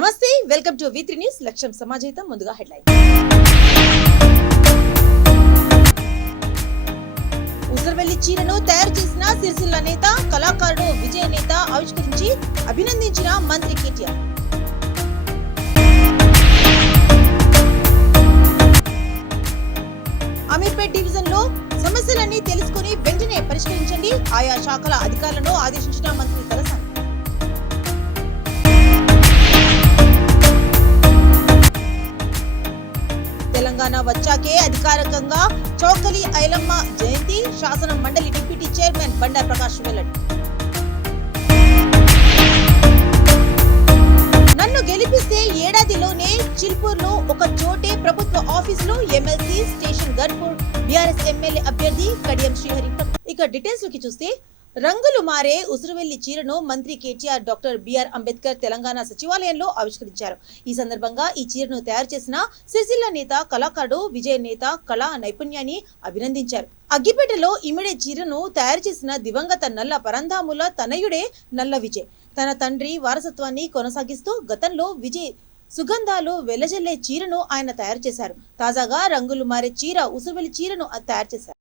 నమస్తే, welcome to V3 news. లక్ష్యం సమాజహితం. ముందుగా హెడ్లైన్. ఉసరవెల్లి చీరను తయారు చేసిన సిరిసిల్ల నేత, కళాకారుడు విజయ నేత ఆవిష్కరించి అభినందించిన మంత్రి కేటీఆర్. అమీర్పేట్ డివిజన్ లో సమస్యలన్నీ తెలుసుకుని వెంటనే పరిష్కరించండి, ఆయా శాఖల అధికారులను ఆదేశించిన మంత్రి తలసాని. తెలంగాణ వచ్చాకే అధికారికంగా చౌకలి ఐలమ్మ జయంతి, శాసన మండలి డిప్యూటీ చైర్మన్ బండారు ప్రకాష్ వెల్లడి. నన్ను గెలిపిస్తే ఏడాదిలోనే చిల్పూర్లో ఒక చోటే ప్రభుత్వ ఆఫీసులో MLC Station Ghanpur BRS MLA అభ్యర్థి కడియం శ్రీహరి. ఇక డీటెయిల్స్ లోకి చూస్తే, రంగులు మారే ఉసురువెల్లి చీరను మంత్రి కేటీఆర్ డాక్టర్ బిఆర్ అంబేద్కర్ తెలంగాణ సచివాలయంలో ఆవిష్కరించారు. ఈ సందర్భంగా ఈ చీరను తయారు చేసిన సిరిసిల్ల నేత, కళాకారుడు విజయ నేత కళా నైపుణ్యాన్ని అభినందించారు. అగ్గిపేటలో ఇమిడే చీరను తయారు చేసిన దివంగత నల్ల పరంధాముల తనయుడే నల్ల విజయ్ తన తండ్రి వారసత్వాన్ని కొనసాగిస్తూ గతంలో విజయ్ సుగంధాలు వెలజల్లే చీరను ఆయన తయారు చేశారు. తాజాగా రంగులు మారే చీర ఉసురువెల్లి చీరను తయారు చేశారు.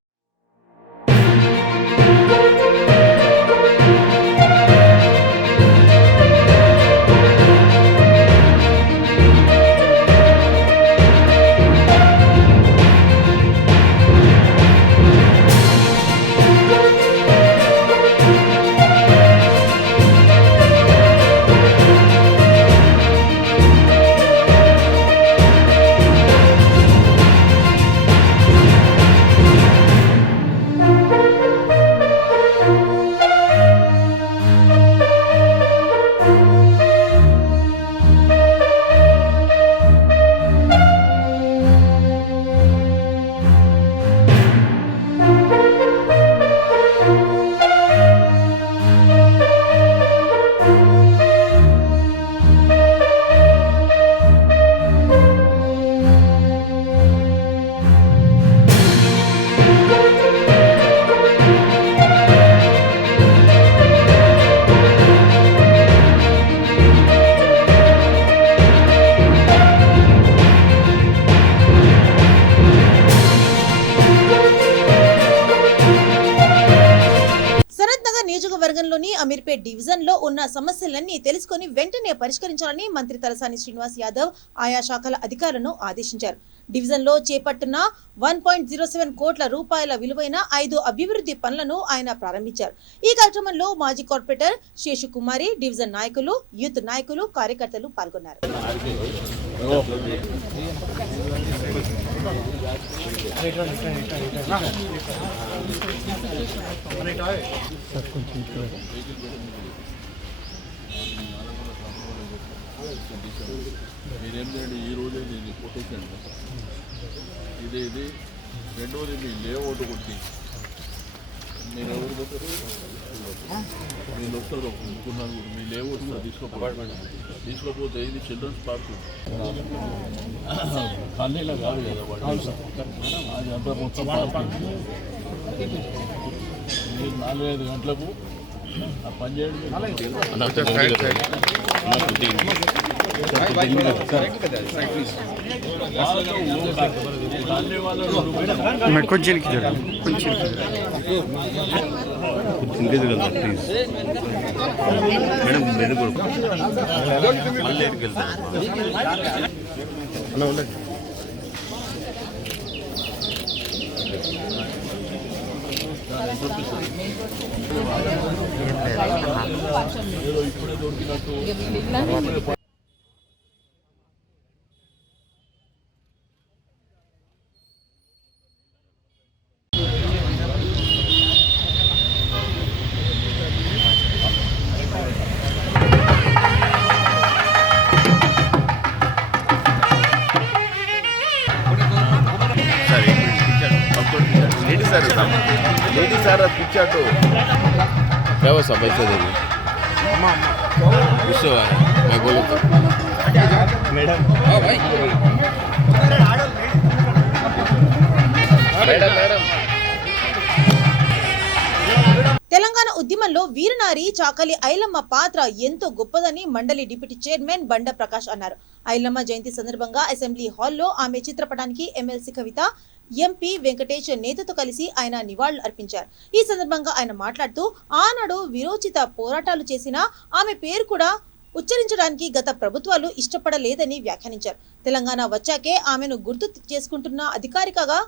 నియోజకవర్గంలోని అమీర్పేట్ డివిజన్ లో ఉన్న సమస్యలన్నీ తెలుసుకుని వెంటనే పరిష్కరించాలని మంత్రి తలసాని శ్రీనివాస్ యాదవ్ ఆయా శాఖల అధికారులను ఆదేశించారు. డివిజన్ లో చేపట్టిన 1.07 కోట్ల రూపాయల విలువైన 5 అభివృద్ధి పనులను ఆయన ప్రారంభించారు. ఈ కార్యక్రమంలో మాజీ కార్పొరేటర్ శేషుకుమారి, డివిజన్ నాయకులు, యూత్ నాయకులు, కార్యకర్తలు పాల్గొన్నారు. మీరేంటంటే ఈ రోజే నేను కొట్టేసాను. ఇది రెండోది మీ లేఅవుట్ కొట్టి నేను ఎవరు పోతారు, నేను వస్తారు అనుకున్నాను. కూడా మీ లేఅవుట్ తీసుకోపోతే ఇది చిల్డ్రన్స్ పార్క్ కాలనీలో కాదు కదా వాడు, అది అంతా మొత్తం పార్క్. మీరు 4-5 గంటలకు ఆ పని చేయండి. కొంచెం ప్లీజ్ మేడం మెరుగు మళ్ళీ వెళ్తాను. ఇప్పుడే దొరికినట్టు लेडी सारा पिक्चर तो क्या वो सब ऐसे देगी गुस्सा है मैं बोलूँ तो मैडम हाँ भाई मैडम ఉద్యమంలో వీరనారి చాకలి ఐలమ్మ పాత్ర ఎంతో గొప్పదని మండలి డిప్యూటీ చైర్మన్ బండ ప్రకాష్ అన్నారు. ఐలమ్మ జయంతి సందర్భంగా అసెంబ్లీ హాల్లో ఆమె చిత్రపటానికి ఎమ్మెల్సీ కవిత, ఎంపీ వెంకటేష్ నేతతో కలిసి ఆయన నివాళులు అర్పించారు. ఈ సందర్భంగా ఆయన మాట్లాడుతూ ఆనాడు విరోచిత పోరాటాలు చేసిన ఆమె పేరు కూడా ఉచ్చరించడానికి గత ప్రభుత్వాలు ఇష్టపడలేదని వ్యాఖ్యానించారు. తెలంగాణ వచ్చాకే ఆమెను గుర్తు చేసుకుంటున్న అధికారికగా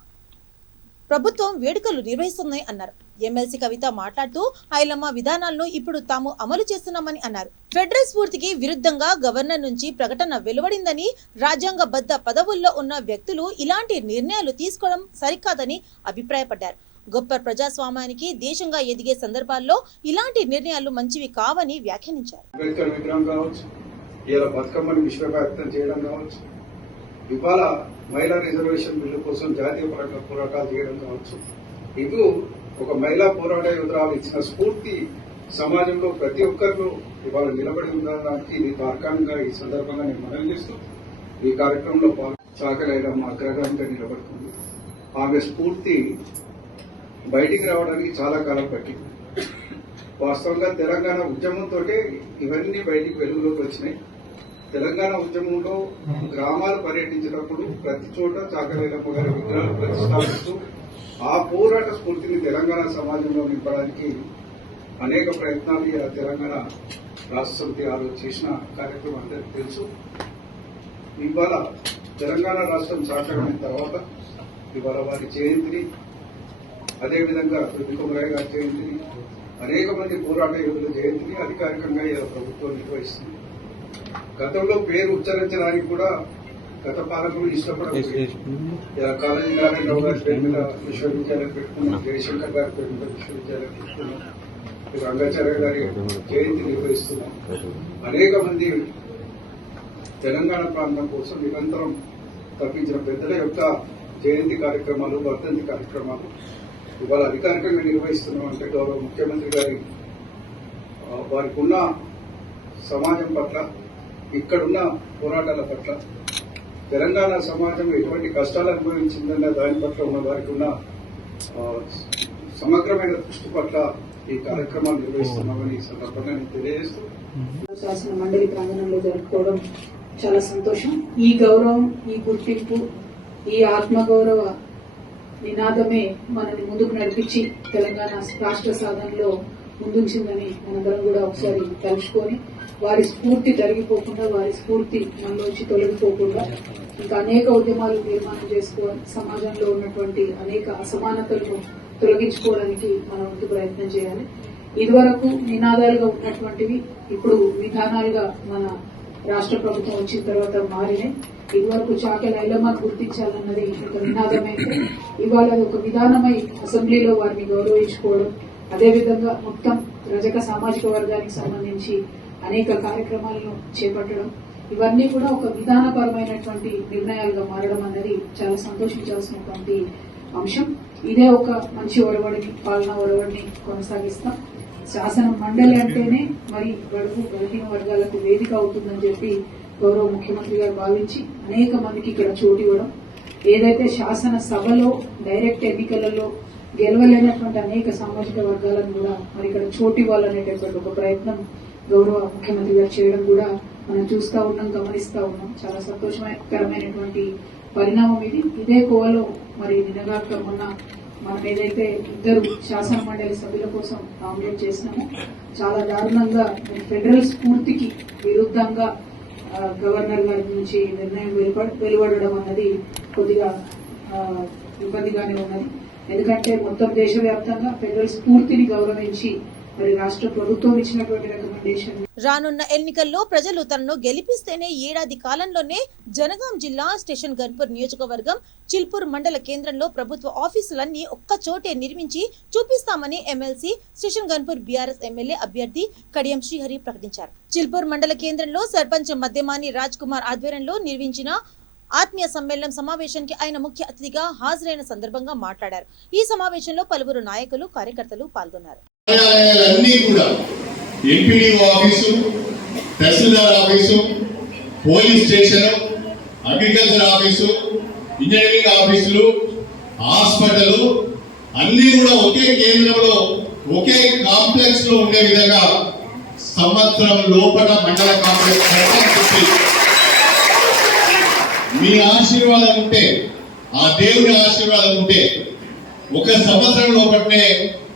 ప్రభుత్వం వేడుకలు నిర్వహిస్తుందని అన్నారు. ఎమ్మెల్సీ కవిత మాట్లాడుతూ ఐలమ్మ విధానాలను ఇప్పుడు తాము అమలు చేస్తున్నామని అన్నారు. ఫెడరల్ స్ఫూర్తికి విరుద్ధంగా గవర్నర్ నుంచి ప్రకటన వెలువడిందని, రాజ్యాంగబద్ధ పదవుల్లో ఉన్న వ్యక్తులు ఇలాంటి నిర్ణయాలు తీసుకోవడం సరికాదని అభిప్రాయపడ్డారు. గొప్ప ప్రజాస్వామ్యానికి దేశంగా ఎదిగే సందర్భాల్లో ఇలాంటి నిర్ణయాలు మంచివి కావని వ్యాఖ్యానించారు. ఇవాళ మహిళా రిజర్వేషన్ బిల్లు కోసం జాతీయ పోరాటాలు చేయడం కావచ్చు, ఇది ఒక మహిళా పోరాట యోధురాలు ఇచ్చిన స్ఫూర్తి సమాజంలో ప్రతి ఒక్కరిలో ఇవాళ నిలబడి ఉండడానికి ఇది తార్కాణంగా ఈ సందర్భంగా నేను మనవి చేస్తూ ఈ కార్యక్రమంలో చాకలి ఐలమ్మ అగ్రగామిగా నిలబడుతుంది. ఆమె స్ఫూర్తి బయటికి రావడానికి చాలా కాలం పట్టింది. వాస్తవంగా తెలంగాణ ఉద్యమంతో ఇవన్నీ బయటికి వెలుగులోకి వచ్చినాయి. తెలంగాణ ఉద్యమంలో గ్రామాలు పర్యటించినప్పుడు ప్రతి చోట చాకలి ఐలమ్మ గారి విగ్రహాలు ప్రతిష్టాపిస్తూ ఆ పోరాట స్ఫూర్తిని తెలంగాణ సమాజంలో నింపడానికి అనేక ప్రయత్నాలు ఇలా తెలంగాణ రాష్ట్ర సమితి చేసిన కార్యక్రమం అందరికీ తెలుసు. ఇవాళ తెలంగాణ రాష్ట్రం సాకారమైన తర్వాత ఇవాళ వారి జయంతిని, అదేవిధంగా కుమరయ్య గారి జయంతిని, అనేక మంది పోరాట యోధుల జయంతిని అధికారికంగా ఇలా ప్రభుత్వం నిర్వహిస్తుంది. గతంలో పేరు ఉచ్చరించడానికి కూడా గత పాలకులు ఇష్టపడలేదు. కాళోజీ నారాయణరావు గారి పేరు మీద విశ్వవిద్యాలయం పెట్టుకున్నాం, జయశంకర్ గారి పేరు మీద విశ్వవిద్యాలయం పెట్టుకున్నాం, రంగాచార్య గారి జయంతి నిర్వహిస్తున్నాం. అనేక మంది తెలంగాణ ప్రాంతం కోసం నిరంతరం తప్పించిన పెద్దల యొక్క జయంతి కార్యక్రమాలు, వర్ధంతి కార్యక్రమాలు ఇవాళ అధికారికంగా నిర్వహిస్తున్నాం. అంటే గౌరవ ముఖ్యమంత్రి గారి వారికి ఉన్న సమాజం పట్ల, ఇక్కడున్న పోరాటాల పట్ల, తెలంగాణ సమాజం ఎటువంటి కష్టాలు అనుభవించిందన్న దాని పట్ల ఉన్న వారికి ఉన్న సమగ్రమైన దృష్టి పట్ల ఈ కార్యక్రమాలు నిర్వహిస్తున్నామని ఈ సందర్భంగా నేను తెలియజేస్తూ శాసన మండలి ప్రాంగణంలో జరుపుకోవడం చాలా సంతోషం. ఈ గౌరవం, ఈ గుర్తింపు, ఈ ఆత్మగౌరవ నినాదమే మనని ముందుకు నడిపించి తెలంగాణ రాష్ట్ర సాధనలో ముందుంచిందని మనందరం కూడా ఒకసారి తలుచుకొని, వారి స్ఫూర్తి తరిగిపోకుండా, వారి స్ఫూర్తి మనలోంచి తొలగిపోకుండా ఇంకా అనేక ఉద్యమాలు నిర్మాణం చేసుకోవాలి. సమాజంలో ఉన్నటువంటి అనేక అసమానతలను తొలగించుకోవడానికి మనం వంతు ప్రయత్నం చేయాలి. ఇదివరకు నినాదాలుగా ఉన్నటువంటివి ఇప్పుడు విధానాలుగా మన రాష్ట్ర ప్రభుత్వం వచ్చిన తర్వాత మారినాయి. ఇదివరకు చాకలి ఐలమ్మను గుర్తించాలన్నది ఒక నినాదమైతే ఇవాళ ఒక విధానమై అసెంబ్లీలో వారిని గౌరవించుకోవడం, అదేవిధంగా మొత్తం రజక సామాజిక వర్గానికి సంబంధించి అనేక కార్యక్రమాలను చేపట్టడం, ఇవన్నీ కూడా ఒక విధానపరమైనటువంటి నిర్ణయాలుగా మారడం అన్నది చాలా సంతోషించాల్సినటువంటి అంశం. ఇదే ఒక మంచి ఒరవడిని, పాలనా ఒరవడిని కొనసాగిస్తాం. శాసన మండలి అంటేనే మరి బడుగు బలహీన వర్గాలకు వేదిక అవుతుందని చెప్పి గౌరవ ముఖ్యమంత్రి గారు భావించి అనేక మందికి ఇక్కడ చోటు ఇవ్వడం, ఏదైతే శాసన సభలో డైరెక్ట్ ఎన్నికలలో గెలవలేనటువంటి అనేక సామాజిక వర్గాలను కూడా మరి ఇక్కడ చోటు ఇవ్వాలనేటటువంటి ఒక ప్రయత్నం గౌరవ ముఖ్యమంత్రి గారు చేయడం కూడా మనం చూస్తా ఉన్నాం, గమనిస్తా ఉన్నాం. చాలా సంతోషకరమైనటువంటి పరిణామం ఇది. ఇదే కోవలో మరి నిన్నగాక మొన్న మనం ఏదైతే ఇద్దరు శాసన మండలి సభ్యుల కోసం నామినేట్ చేసినామో చాలా దారుణంగా ఫెడరల్ స్ఫూర్తికి విరుద్ధంగా గవర్నర్ గారి నుంచి నిర్ణయం వెలువడడం అన్నది కొద్దిగా ఇబ్బందిగానే ఉన్నది. ఎందుకంటే మొత్తం దేశవ్యాప్తంగా ఫెడరల్ స్ఫూర్తిని గౌరవించి మరి రాష్ట్ర ప్రభుత్వం ఇచ్చినటువంటి రికమెండేషన్. రానున్న ఎన్నికల్లో ప్రజలు తనను గెలిపిస్తేనే ఏడాది కాలంలోనే జనగాం జిల్లా స్టేషన్ గన్పూర్ నియోజకవర్గం చిల్పూర్ మండల కేంద్రంలో ప్రభుత్వ ఆఫీసులన్నీ ఒక్క చోటే నిర్మించి చూపిస్తామని MLC Station Ghanpur BRS MLA అభ్యర్థి కడియం శ్రీహరి ప్రకటించారు. చిల్పూర్ మండల కేంద్రంలో సర్పంచ్ మధ్యమాని రాజ్ కుమార్ ఆధ్వర్యంలో నిర్మించిన ఆత్మీయ సమ్మేళనం సమావేశానికి ఆయన ముఖ్య అతిథిగా హాజరైన సందర్భంగా మాట్లాడారు. ఈ సమావేశంలో పలువురు నాయకులు, కార్యకర్తలు పాల్గొన్నారు. MPDO office, tahsildar office, police station, agriculture office, engineering ఆఫీసులు, హాస్పిటల్ అన్ని కూడా ఒకే కేంద్రంలో ఒకే కాంప్లెక్స్ లో ఉండే విధంగా సంవత్సరం లోపల మండల కాంప్లెక్స్ కట్టాలని మీ ఆశీర్వాదం ఉంటే, ఆ దేవుని ఆశీర్వాదం ఉంటే ఒక సంవత్సరం లోపలనే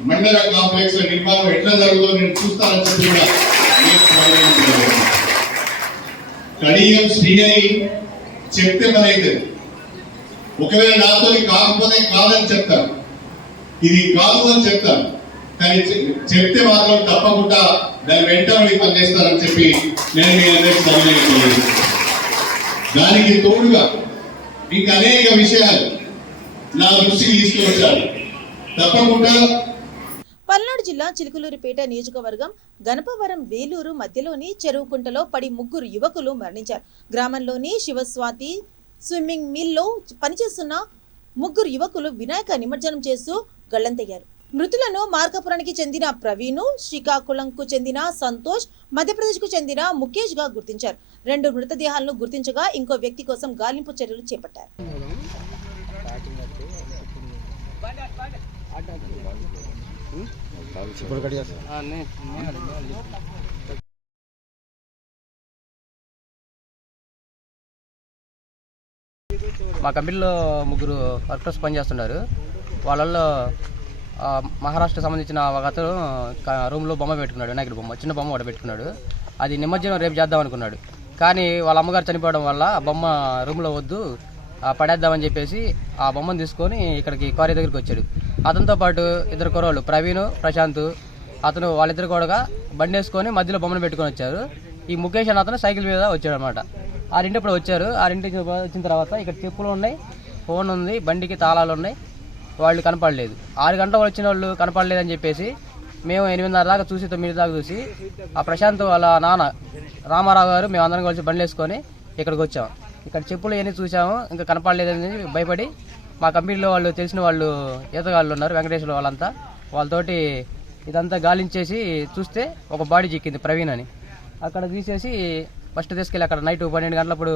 మండల కాంప్లెక్స్ నిర్మాణం ఎట్లా జరుగుతుందో నేను చూస్తానని చెప్పి కూడా కడియం శ్రీహరి చెప్తే మన అవుతుంది. ఒకవేళ నాతో కాకపోతే కాదని చెప్తాను, ఇది కాదు అని చెప్తాను, కానీ చెప్తే మాత్రం తప్పకుండా దాని వెంటబడి పనిచేస్తానని చెప్పి నేను మీ అందరికీ సమయం. దానికి తోడుగా మీకు అనేక విషయాలు నా దృష్టికి తీసుకువచ్చారు. తప్పకుండా పల్నాడు జిల్లా చిలుకలూరిపేట నియోజకవర్గం గణపవరం వేలూరు మధ్యలోని చెరువు కుంటలో పడి 3 యువకులు మరణించారు. గ్రామంలోని శివస్వాతి స్విమ్మింగ్ మిల్లో పనిచేస్తున్న 3 యువకులు వినాయక నిమజ్జనం చేస్తూ గల్లంతయ్యారు. మృతులను మార్కాపురానికి చెందిన ప్రవీణ్, శ్రీకాకుళంకు చెందిన సంతోష్, మధ్యప్రదేశ్కు చెందిన ముఖేష్ గా గుర్తించారు. 2 మృతదేహాలను గుర్తించగా ఇంకో వ్యక్తి కోసం గాలింపు చర్యలు చేపట్టారు. మా కంపెనీలో 3 వర్కర్స్ పనిచేస్తున్నారు. వాళ్ళల్లో మహారాష్ట్ర సంబంధించిన ఒక అతను రూమ్లో బొమ్మ పెట్టుకున్నాడు, వినాయకుడి బొమ్మ, చిన్న బొమ్మ ఒకటి పెట్టుకున్నాడు. అది నిమజ్జనం రేపు చేద్దాం అనుకున్నాడు. కానీ వాళ్ళ అమ్మగారు చనిపోవడం వల్ల ఆ బొమ్మ రూమ్లో వద్దు, పడేద్దామని చెప్పేసి ఆ బొమ్మను తీసుకొని ఇక్కడికి క్వారీ దగ్గరికి వచ్చాడు. అతనితో పాటు 2 కుర్రోళ్ళు, ప్రవీణ్, ప్రశాంత్, అతను వాళ్ళిద్దరు కూడా బండి వేసుకొని మధ్యలో బొమ్మను పెట్టుకొని వచ్చారు. ఈ ముఖేష్ అన్న అతను సైకిల్ మీద వచ్చాడు అనమాట. 6 వచ్చారు. 6 వచ్చిన తర్వాత ఇక్కడ చెప్పులు ఉన్నాయి, ఫోన్ ఉంది, బండికి తాళాలు ఉన్నాయి. వాళ్ళు కనపడలేదు. 6 గంటలు వచ్చిన వాళ్ళు కనపడలేదని చెప్పేసి మేము 8:30 దాకా చూసి 9 దాకా చూసి ఆ ప్రశాంత్ వాళ్ళ నాన్న రామారావు గారు మేము అందరం కలిసి బండి వేసుకొని ఇక్కడికి వచ్చాం. ఇక్కడ చెప్పులు ఇవన్నీ చూసాము, ఇంకా కనపడలేదని భయపడి మా కంపెనీలో వాళ్ళు తెలిసిన వాళ్ళు ఈతగాళ్ళు ఉన్నారు, వెంకటేశ్వర వాళ్ళంతా, వాళ్ళతోటి ఇదంతా గాలించేసి చూస్తే ఒక బాడీ చిక్కింది, ప్రవీణ్ అని. అక్కడ తీసేసి ఫస్ట్ తీసుకెళ్ళి అక్కడ నైట్ 12 గంటలప్పుడు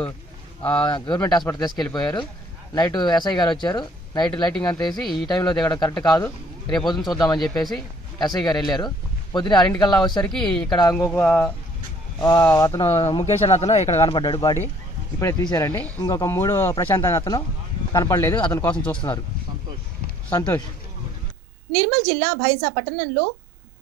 గవర్నమెంట్ హాస్పిటల్ తీసుకెళ్ళిపోయారు. నైట్ ఎస్ఐ గారు వచ్చారు. నైట్ లైటింగ్ అంతా వేసి ఈ టైంలో దిగడం కరెక్ట్ కాదు, రేపు పొద్దున చూద్దామని చెప్పేసి ఎస్ఐ గారు వెళ్ళారు. పొద్దున 6 వచ్చేసరికి ఇక్కడ ఇంకొక అతను ముఖేష్ అన్న అతను ఇక్కడ కనపడ్డాడు, బాడీ ఇప్పుడే తీశారండి. ఇంకొక 3 ప్రశాంత్ అనే అతను కనపడలేదు, అతని కోసం చూస్తున్నారు. సంతోష్. నిర్మల్ జిల్లా భైంసా పట్టణంలో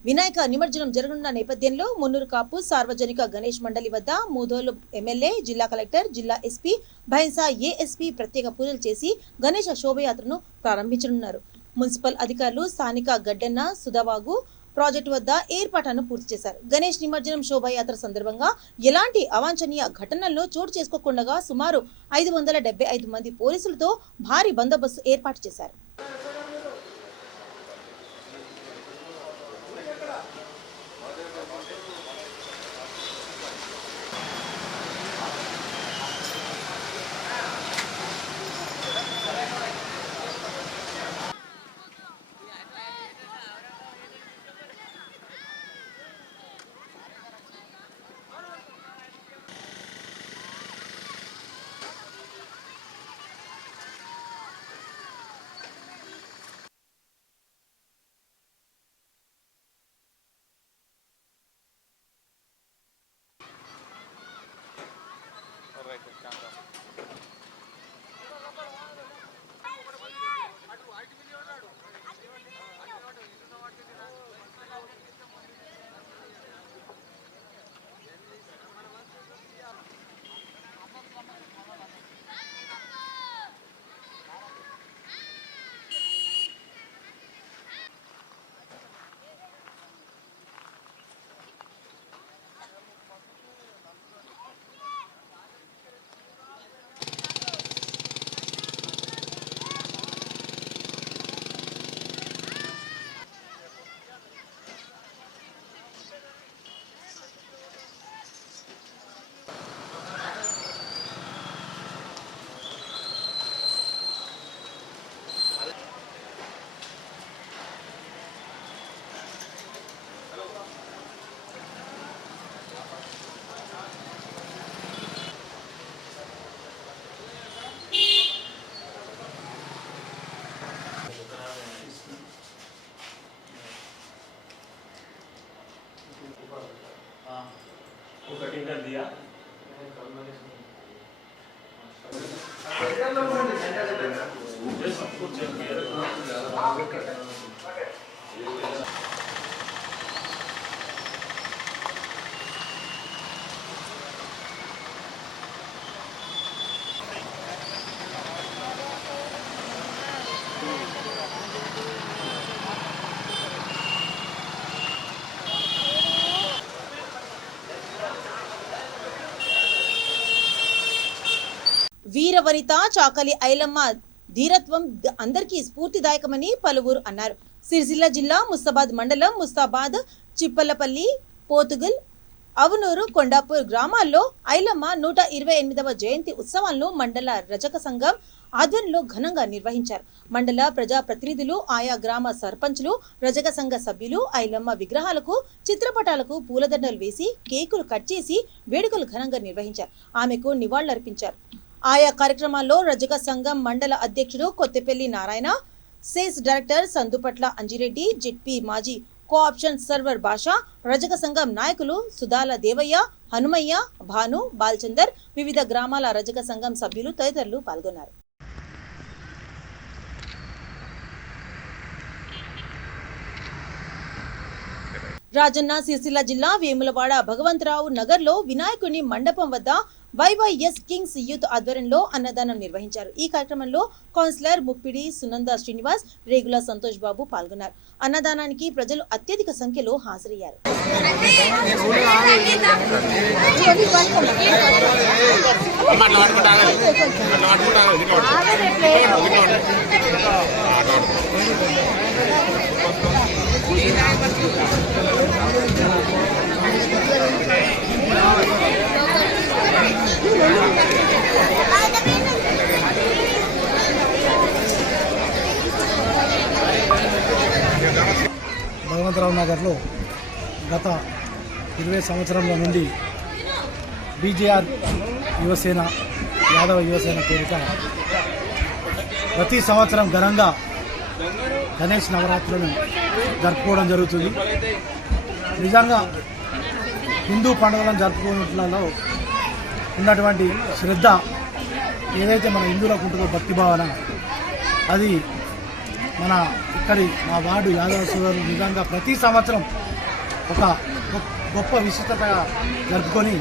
వినాయక నిమజ్జనం జరగనున్న నేపథ్యంలో మున్నూరు కాపు సార్వజనిక గణేష్ మండలి వద్ద మూదోలు ఎమ్మెల్యే, జిల్లా కలెక్టర్, జిల్లా ఎస్పీ, భైంసా ఏఎస్పీ ప్రత్యేక పూజలు చేసి గణేష శోభయాత్రను ప్రారంభించనున్నారు. మున్సిపల్ అధికారులు స్థానిక గడ్డన్న సుధవాగు ప్రాజెక్టు వద్ద ఏర్పాట్లను పూర్తి చేశారు. గణేష్ నిమజ్జనం శోభాయాత్ర సందర్భంగా ఎలాంటి అవాంఛనీయ ఘటనల్లో చోటు చేసుకోకుండా సుమారు 575 మంది పోలీసులతో భారీ బందోబస్తు ఏర్పాటు చేశారు. వీరవనిత చాకలి ఐలమ్మ ధీరత్వం అందరికీ స్ఫూర్తిదాయకమని పలువురు అన్నారు. సిరిసిల్ల జిల్లా ముస్తాబాద్ మండలం ముస్తాబాద్, చిప్పలపల్లి, పోతుగల్, అవునూరు, కొండాపూర్ గ్రామాల్లో ఐలమ్మ 128వ జయంతి ఉత్సవాలను మండల రజక సంఘం ఆధ్వర్యంలో ఘనంగా నిర్వహించారు. మండల ప్రజా ప్రతినిధులు, ఆయా గ్రామ సర్పంచులు, రజక సంఘ సభ్యులు ఐలమ్మ విగ్రహాలకు, చిత్రపటాలకు పూలదండలు వేసి కేకులు కట్ చేసి వేడుకలు ఘనంగా నిర్వహించారు. ఆమెకు నివాళులర్పించారు. ఆయా కార్యక్రమాల్లో రజక సంఘం మండల అధ్యక్షుడు Kothapalli Narayana, sales director Sandupatla Anji Reddy, ZP మాజీ కోఆప్షన్ సర్వర్ భాష, రజక సంఘం నాయకులు సుధాల దేవయ్య, హనుమయ్య, భాను, బాల్చందర్, వివిధ గ్రామాల రజక సంఘం సభ్యులు తదితరులు పాల్గొన్నారు. రాజన్న సిరిసిల్ల జిల్లా వేములవాడ భగవంతరావు నగర్లో వినాయకుని మండపం వద్ద వైవైఎస్ కింగ్స్ యూత్ ఆధ్వర్యంలో అన్నదానం నిర్వహించారు. ఈ కార్యక్రమంలో కౌన్సిలర్ ముప్పిడి సునంద శ్రీనివాస్, రేగుల సంతోష్ బాబు పాల్గొన్నారు. అన్నదానానికి ప్రజలు అత్యధిక సంఖ్యలో హాజరయ్యారు. భగవంతరావు నగర్లో గత 20 సంవత్సరాల నుండి బీజేఆర్ యువసేన, యాదవ యువసేన పేరిట ప్రతి సంవత్సరం ఘనంగా గణేష్ నవరాత్రులను జరుపుకోవడం జరుగుతుంది. నిజంగా హిందూ పండుగలను జరుపుకోవడంలో ఉన్నటువంటి శ్రద్ధ ఏదైతే మన హిందువులకు ఉంటుందో భక్తి భావన, అది మన మా వార్డు యాదవ సోదరులు నిజంగా ప్రతి సంవత్సరం ఒక గొప్ప విశిష్టతగా జరుపుకొని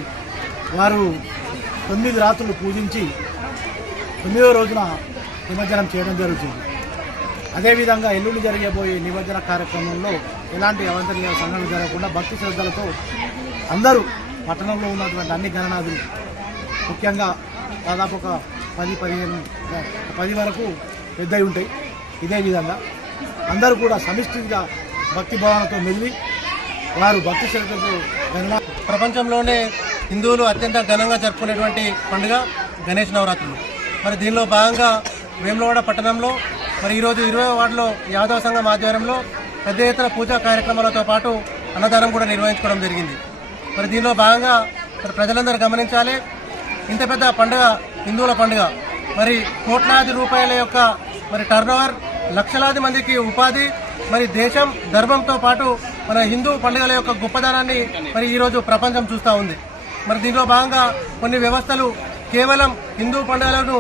వారు 9 రాత్రులు పూజించి 9వ రోజున నిమజ్జనం చేయడం జరుగుతుంది. అదేవిధంగా ఎల్లుండి జరిగబోయే నిమజ్జన కార్యక్రమంలో ఎలాంటి అవాంతరీయ సంఘటనలు జరగకుండా భక్తి శ్రద్ధలతో అందరూ పట్టణంలో ఉన్నటువంటి అన్ని గణనాథులు, ముఖ్యంగా దాదాపు ఒక 10 వరకు పెద్దవి ఉంటాయి. ఇదే విధంగా అందరూ కూడా సమిష్టిగా భక్తి భావనతో మెల్లి వారు భక్తి శ్రద్ధలతో ప్రపంచంలోనే హిందువులు అత్యంత ఘనంగా జరుపుకునేటువంటి పండుగ గణేష్ నవరాత్రులు. మరి దీనిలో భాగంగా వేములవాడ పట్టణంలో మరి ఈరోజు 20వ వార్డులో యాదవ సంఘం ఆధ్వర్యంలో పెద్ద ఎత్తున పూజా కార్యక్రమాలతో పాటు అన్నదానం కూడా నిర్వహించుకోవడం జరిగింది. మరి దీనిలో భాగంగా మరి ప్రజలందరూ గమనించాలి, ఇంత పెద్ద పండుగ హిందువుల పండుగ, మరి కోట్లాది రూపాయల యొక్క మరి టర్నోవర్, లక్షలాది మందికి ఉపాధి, మరి దేశం ధర్మంతో పాటు మన హిందూ పండుగల యొక్క గొప్పదనాన్ని మరి ఈరోజు ప్రపంచం చూస్తూ ఉంది. మరి దీనిలో భాగంగా కొన్ని వ్యవస్థలు కేవలం హిందూ పండుగలను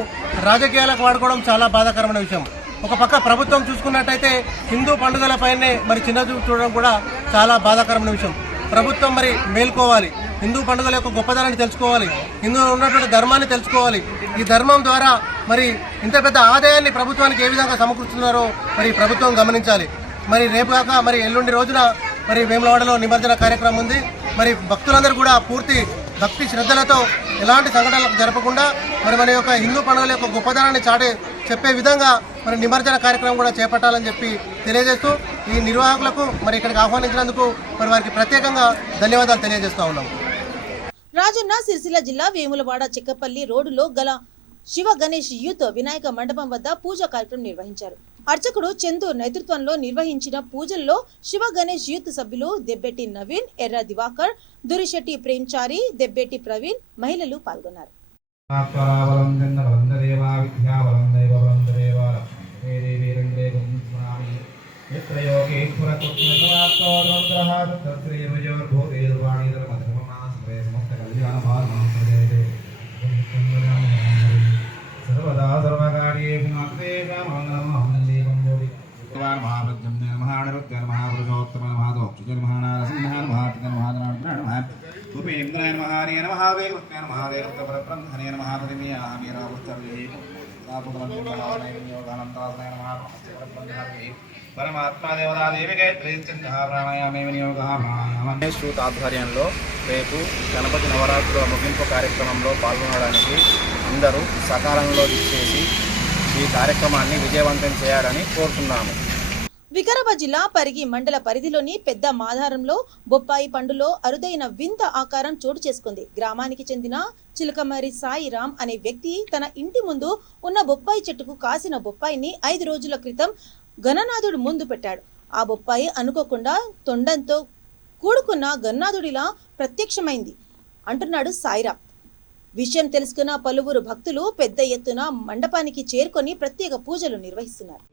రాజకీయాలకు వాడుకోవడం చాలా బాధాకరమైన విషయం. ఒక పక్క ప్రభుత్వం చూసుకున్నట్టయితే హిందూ పండుగలపైనే మరి చిన్న చూడడం కూడా చాలా బాధాకరమైన విషయం. ప్రభుత్వం మరి మేల్కోవాలి, హిందూ పండుగల యొక్క గొప్పదనాన్ని తెలుసుకోవాలి, హిందువులు ఉన్నటువంటి ధర్మాన్ని తెలుసుకోవాలి. ఈ ధర్మం ద్వారా మరి ఇంత పెద్ద ఆదాయాన్ని ప్రభుత్వానికి ఏ విధంగా సమకూరుస్తున్నారో మరి ప్రభుత్వం గమనించాలి. మరి రేపు కాక మరి ఎల్లుండి రోజున మరి వేములవాడలో నిమజ్జన కార్యక్రమం ఉంది. మరి భక్తులందరూ కూడా పూర్తి భక్తి శ్రద్ధలతో ఎలాంటి సంఘటనలకు జరపకుండా మరి మన యొక్క హిందూ పండుగల యొక్క గొప్పదనాన్ని చెప్పే విధంగా మరి నిమజ్జన కార్యక్రమం కూడా చేపట్టాలని చెప్పి తెలియజేస్తూ ఈ నిర్వాహకులకు మరి ఇక్కడికి ఆహ్వానించినందుకు మరి వారికి ప్రత్యేకంగా ధన్యవాదాలు తెలియజేస్తా ఉన్నాము. రాజన్న సిరిసిల్ల జిల్లా వేములవాడ చెక్కపల్లి రోడ్డులో గల శివ గణేష్ యూత్ వినాయక మండపం వద్ద పూజా కార్యక్రమం నిర్వహించారు. అర్చకుడు చందు నేతృత్వంలో నిర్వహించిన పూజల్లో శివ గణేష్ యూత్ సభ్యులు దెబ్బెట్టి నవీన్, ఎర్ర దివాకర్, దురిశెట్టి ప్రేమ్చారి, దెబ్బెట్టి ప్రవీణ్, మహిళలు పాల్గొన్నారు. గణేష్ ఆధ్వర్యంలో రేపు గణపతి నవరాత్రుల ముగింపు కార్యక్రమంలో పాల్గొనడానికి అందరూ సకాలంలో ఇచ్చేసి ఈ కార్యక్రమాన్ని విజయవంతం చేయాలని కోరుతున్నాము. వికారాబాద్ జిల్లా పరిగి మండల పరిధిలోని పెద్ద మాధారంలో బొప్పాయి పండులో అరుదైన వింత ఆకారం చోటు చేసుకుంది. గ్రామానికి చెందిన చిలకమరి సాయిరాం అనే వ్యక్తి తన ఇంటి ముందు ఉన్న బొప్పాయి చెట్టుకు కాసిన బొప్పాయిని 5 రోజుల క్రితం గణనాథుడు ముందు పెట్టాడు. ఆ బొప్పాయి అనుకోకుండా తొండంతో కూడుకున్న గణనాథుడిలా ప్రత్యక్షమైంది అంటున్నాడు సాయిరాం. విషయం తెలుసుకున్న పలువురు భక్తులు పెద్ద ఎత్తున మండపానికి చేరుకొని ప్రత్యేక పూజలు నిర్వహిస్తున్నారు.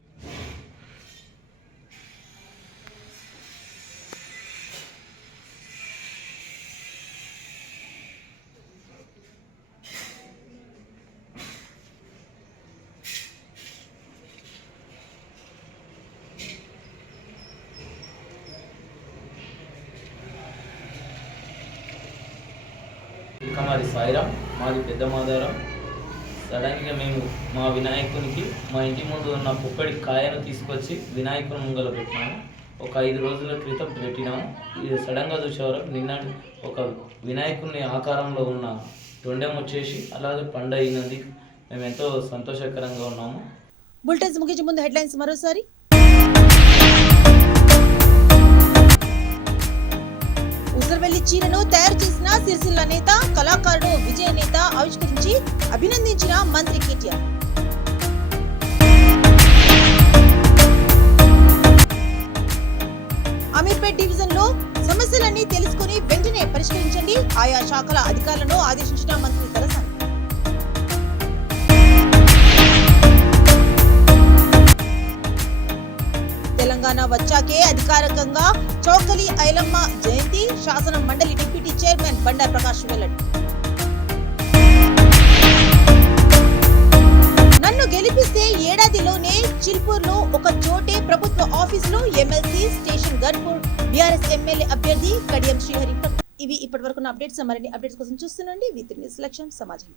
మాది సాయిరాం, మాది పెద్ద మాధారం. సడన్గా మేము మా వినాయకునికి మా ఇంటి ముందు ఉన్న పుప్పడి కాయను తీసుకొచ్చి వినాయకుని ముంగల పెట్టినాము. ఒక 5 రోజుల క్రితం పెట్టినాము. ఇది సడన్గా చూసేవారు నిన్న ఒక వినాయకుని ఆకారంలో ఉన్న తొండెం వచ్చేసి అలాగే పండు అయినది. మేము ఎంతో సంతోషకరంగా ఉన్నాము. బులెటిన్స్ ముగించే ముందు హెడ్లైన్స్ మరోసారి. ఉసరవెల్లి చీరను తయారు చేసిన సిరిసిల్ల నేత కళాకారుడు విజయ నేత ఆవిష్కరించి అభినందించిన మంత్రి కేటీఆర్. అమీర్పేట్ డివిజన్ లో సమస్యలన్నీ తెలుసుకుని వెంటనే పరిష్కరించండి, ఆయా శాఖల అధికారులను ఆదేశించిన మంత్రి తలసాని. తెలంగాణ వచ్చాకే అధికారికంగా చౌకలి ఐలమ్మ జయంతి, శాసన మండలి డిప్యూటీ చైర్మన్ బండారు ప్రకాష్ వెల్లడి. నన్ను గెలిపిస్తే ఏడాదిలోనే చిల్పూర్లో ఒక చోటే ప్రభుత్వ ఆఫీసులో MLC Station Ghanpur BRS MLA అభ్యర్థి కడియం శ్రీహరి. ఇవి ఇప్పటివరకు అప్డేట్స్. మరిన్ని అప్డేట్స్ కోసం చూస్తుండండి V3 న్యూస్. లక్ష్యం సమాజం.